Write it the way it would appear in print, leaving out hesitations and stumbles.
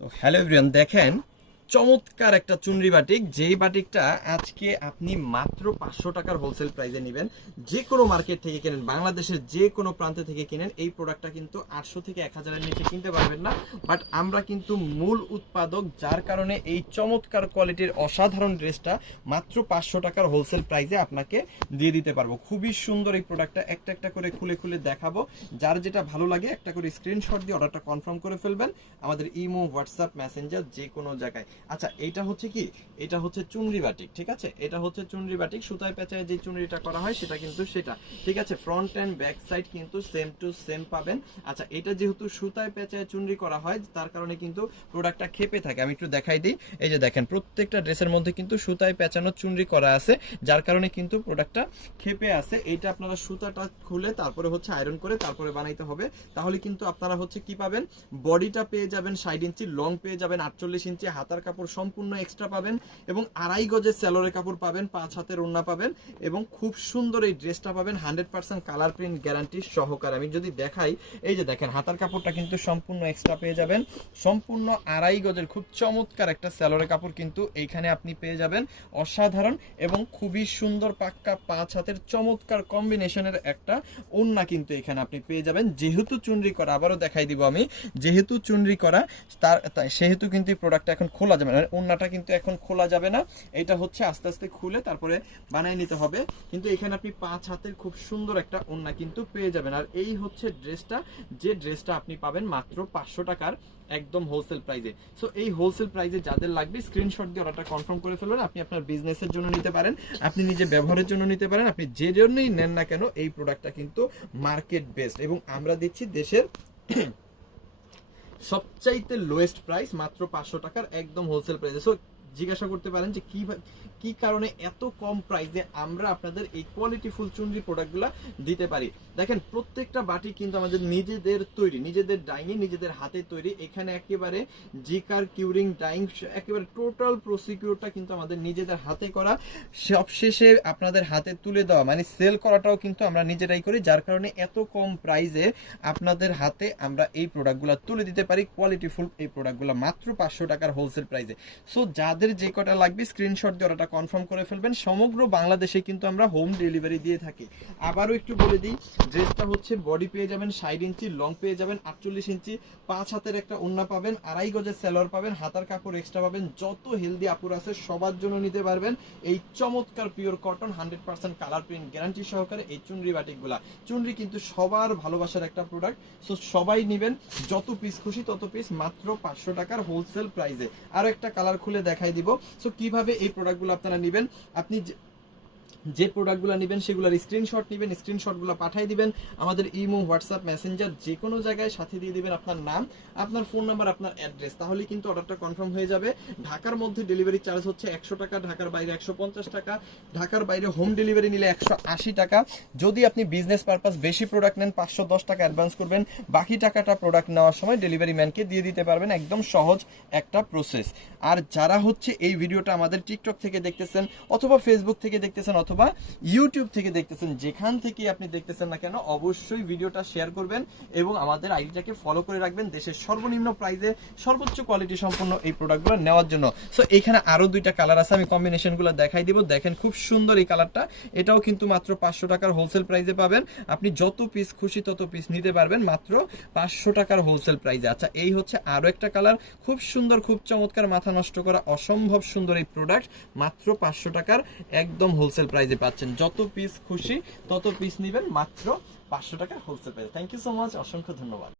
তো hello everyone, দেখেন চমৎকার একটা চুনরি বাটিক, যেই বাটিকটা আজকে আপনি মাত্র 500 টাকার হোলসেল প্রাইসে নেবেন। যে কোনো মার্কেট থেকে কেনেন, বাংলাদেশের যে কোনো প্রান্ত থেকে কেনেন, এই প্রোডাক্টটা কিন্তু 800 থেকে 1000-এর নিচে কিনতে পারবেন না। বাট আমরা কিন্তু মূল উৎপাদক, যার কারণে এই চমৎকার কোয়ালিটির অসাধারণ ড্রেসটা মাত্র 500 টাকার হোলসেল প্রাইসে আপনাকে দিয়ে দিতে পারবো। খুবই সুন্দর এই প্রোডাক্টটা, একটা একটা করে খুলে খুলে দেখাবো। যার যেটা ভালো লাগে একটা করে স্ক্রিনশট দিয়ে অর্ডারটা কনফার্ম করে ফেলবেন আমাদের ইমো, হোয়াটসঅ্যাপ, মেসেঞ্জার যে কোনো জায়গায়। আচ্ছা, এটা হচ্ছে কি, এটা হচ্ছে চুনরি বাটিক, ঠিক আছে? এটা হচ্ছে চুনরি বাটিক, সুতায় পেঁচায় যে চুনরিটা করা হয় সেটা কিন্তু সেটা, ঠিক আছে? ফ্রন্ট এন্ড ব্যাক সাইড কিন্তু সেম টু সেম পাবেন। আচ্ছা, এটা যেহেতু সুতায় পেঁচায় চুনরি করা হয়, তার কারণে কিন্তু প্রোডাক্টটা খেপে থাকে। আমি একটু দেখাই দিই। এই যে দেখেন, প্রত্যেকটা ড্রেসের মধ্যে কিন্তু সুতায় পেঁচানো চুনরি করা আছে, যার কারণে কিন্তু প্রোডাক্টটা খেপে আছে। এইটা আপনারা সুতাটা খুলে তারপরে হচ্ছে আয়রন করে তারপরে বানাইতে হবে। তাহলে কিন্তু আপনারা হচ্ছে কি পাবেন, বডিটা পেয়ে যাবেন 60 ইঞ্চি, লং পেয়ে যাবেন 48 ইঞ্চি, হাতার কাপড় সম্পূর্ণ এক্সট্রা পাবেন এবং 2.5 গজের সেলরের কাপড় পাবেন, 5 হাতের ওড়না পাবেন এবং খুব সুন্দর এই ড্রেসটা পাবেন 100% কালার প্রিন্ট গ্যারান্টি সহকারে। আমি যদি দেখাই, এই যে দেখেন, হাতার কাপড়টা কিন্তু সম্পূর্ণ এক্সট্রা পেয়ে যাবেন, সম্পূর্ণ 2.5 গজের খুব চমৎকার একটা সেলরের কাপড় কিন্তু এইখানে আপনি পেয়ে যাবেন। অসাধারণ এবং খুবই সুন্দর পাক্কা 5 হাতের চমৎকার কম্বিনেশনের একটা ওড়না কিন্তু এখানে আপনি পেয়ে যাবেন। যেহেতু চুনরি করা, আবারও দেখাই দিব আমি, যেহেতু চুনরি করা সেহেতু কিন্তু প্রোডাক্টটা এখন খোলা যাবে না, ওড়নাটা কিন্তু এখন খোলা যাবে না। এটা হচ্ছে আস্তে আস্তে খুলে তারপরে বানিয়ে নিতে হবে। কিন্তু এখানে আপনি 5 হাতের খুব সুন্দর একটা ওড়না কিন্তু পেয়ে যাবেন। আর এই হচ্ছে ড্রেসটা, যে ড্রেসটা আপনি পাবেন মাত্র 500 টাকার একদম হোলসেল প্রাইসে। সো এই হোলসেল প্রাইসে যাদের লাগবে স্ক্রিনশট দিয়ে অর্ডারটা কনফার্ম করে ফেলবেন। আপনি আপনার বিজনেসের জন্য নিতে পারেন, আপনি নিজে ব্যবহারের জন্য নিতে পারেন, আপনি যে জন্যই নেন না কেন এই প্রোডাক্টটা কিন্তু মার্কেট বেস্ট এবং আমরা দিচ্ছি দেশের সবচাইতে লোয়েস্ট প্রাইস মাত্র 500 টাকার একদম হোলসেল প্রাইসে। সো জিজ্ঞাসা করতে পারেন যে কি কারণে এত কম প্রাইসে আমরা আপনাদের এই কোয়ালিটিফুল চুনরি প্রোডাক্টগুলো দিতে পারি। দেখেন, প্রত্যেকটা বাটি কিন্তু আমাদের নিজেদের তৈরি, নিজেদের ডাইংয়ে, নিজেদের হাতে তৈরি। এখানে একেবারে জিকার, কিউরিং, ডাইং, একেবারে টোটাল প্রসিকিউরটা কিন্তু আমাদের নিজেদের হাতে করা। সবশেষে আপনাদের হাতে তুলে দেওয়া, মানে সেল করাটাও কিন্তু আমরা নিজেরাই করি, যার কারণে এত কম প্রাইসে আপনাদের হাতে আমরা এই প্রোডাক্টগুলো তুলে দিতে পারি। কোয়ালিটিফুল এই প্রোডাক্টগুলো মাত্র 500 টাকার হোলসেল প্রাইসে। সো যাদের যে কটা লাগবে স্ক্রিনশট দিয়ে ওটা কনফার্ম করে ফেলবেন। সমগ্র বাংলাদেশে কিন্তু আমরা হোম ডেলিভারি দিয়ে থাকি। আবারও একটু বলে দিই, ড্রেসটা হচ্ছে বডি পেয়ে যাবেন 60 ইঞ্চি, লং পেয়ে যাবেন 48 ইঞ্চি, 5 হাতের একটা ওড়না পাবেন, 2.5 গজের সেলর পাবেন, হাতার কাপড় এক্সট্রা পাবেন। যত হেলদি আপুর আছে সবার জন্য নিতে পারবেন এই চমৎকার pure cotton 100% colour print guarantee সহকারে এই চুনরি বাটিকগুলা। চুনরি কিন্তু সবার ভালোবাসার একটা প্রোডাক্ট। সো সবাই নেবেন, যত পিস খুশি তত পিস, মাত্র 500 টাকার হোলসেল প্রাইসে। আরো একটা কালার খুলে দেখাই দিব। সো কিভাবে এই প্রোডাক্টগুলো আপনারা নেবেন, আপনি যে প্রোডাক্টগুলো নেবেন সেগুলোর স্ক্রিনশট নেবেন, স্ক্রিনশটগুলো পাঠিয়ে দিবেন আমাদের ইমো, হোয়াটসঅ্যাপ, মেসেঞ্জার যে কোনো জায়গায়, সাথে দিয়ে দিবেন আপনার নাম, আপনার ফোন নাম্বার, আপনার অ্যাড্রেস। তাহলে কিন্তু অর্ডারটা কনফার্ম হয়ে যাবে। ঢাকার মধ্যে ডেলিভারি চার্জ হচ্ছে 100 টাকা, ঢাকার বাইরে 150 টাকা, ঢাকার বাইরে হোম ডেলিভারি নিলে 180 টাকা। যদি আপনি বিজনেস পারপাস বেশি প্রোডাক্ট নেন 510 টাকা অ্যাডভান্স করবেন, বাকি টাকাটা প্রোডাক্ট নেওয়ার সময় ডেলিভারি ম্যানকে দিয়ে দিতে পারবেন। একদম সহজ একটা প্রসেস। আর যারা হচ্ছে এই ভিডিওটা আমাদের টিকটক থেকে দেখতেছেন অথবা ফেসবুক থেকে দেখতেছেন অথবা ইউটিউব থেকে দেখতেছেন, যেখান থেকে আপনি দেখতেছেন না কেন, অবশ্যই ভিডিওটা শেয়ার করবেন এবং আমাদের আইডিটাকে ফলো করে রাখবেন দেশের সর্বনিম্ন প্রাইসে সর্বোচ্চ কোয়ালিটি সম্পন্ন এই প্রোডাক্টগুলো নেওয়ার জন্য। সো এখানে আরো দুইটা কালার আছে, আমি কম্বিনেশনগুলো দেখাই দিব। দেখেন, খুব সুন্দর এই কালারটা, এটাও কিন্তু মাত্র 500 টাকার হোলসেল প্রাইসে পাবেন। আপনি যত পিস খুশি তত পিস নিতে পারবেন মাত্র 500 টাকার হোলসেল প্রাইসে। আচ্ছা, এই হচ্ছে আরো একটা কালার, খুব সুন্দর, খুব চমৎকার, মাথা নষ্ট করা অসম্ভব সুন্দর এই প্রোডাক্ট মাত্র 500 টাকার একদম হোলসেল প্রাইসে পাচ্ছেন। যত পিস খুশি তত পিস নেবেন মাত্র 500 টাকার wholesale price. Thank you so much, অসংখ্য ধন্যবাদ।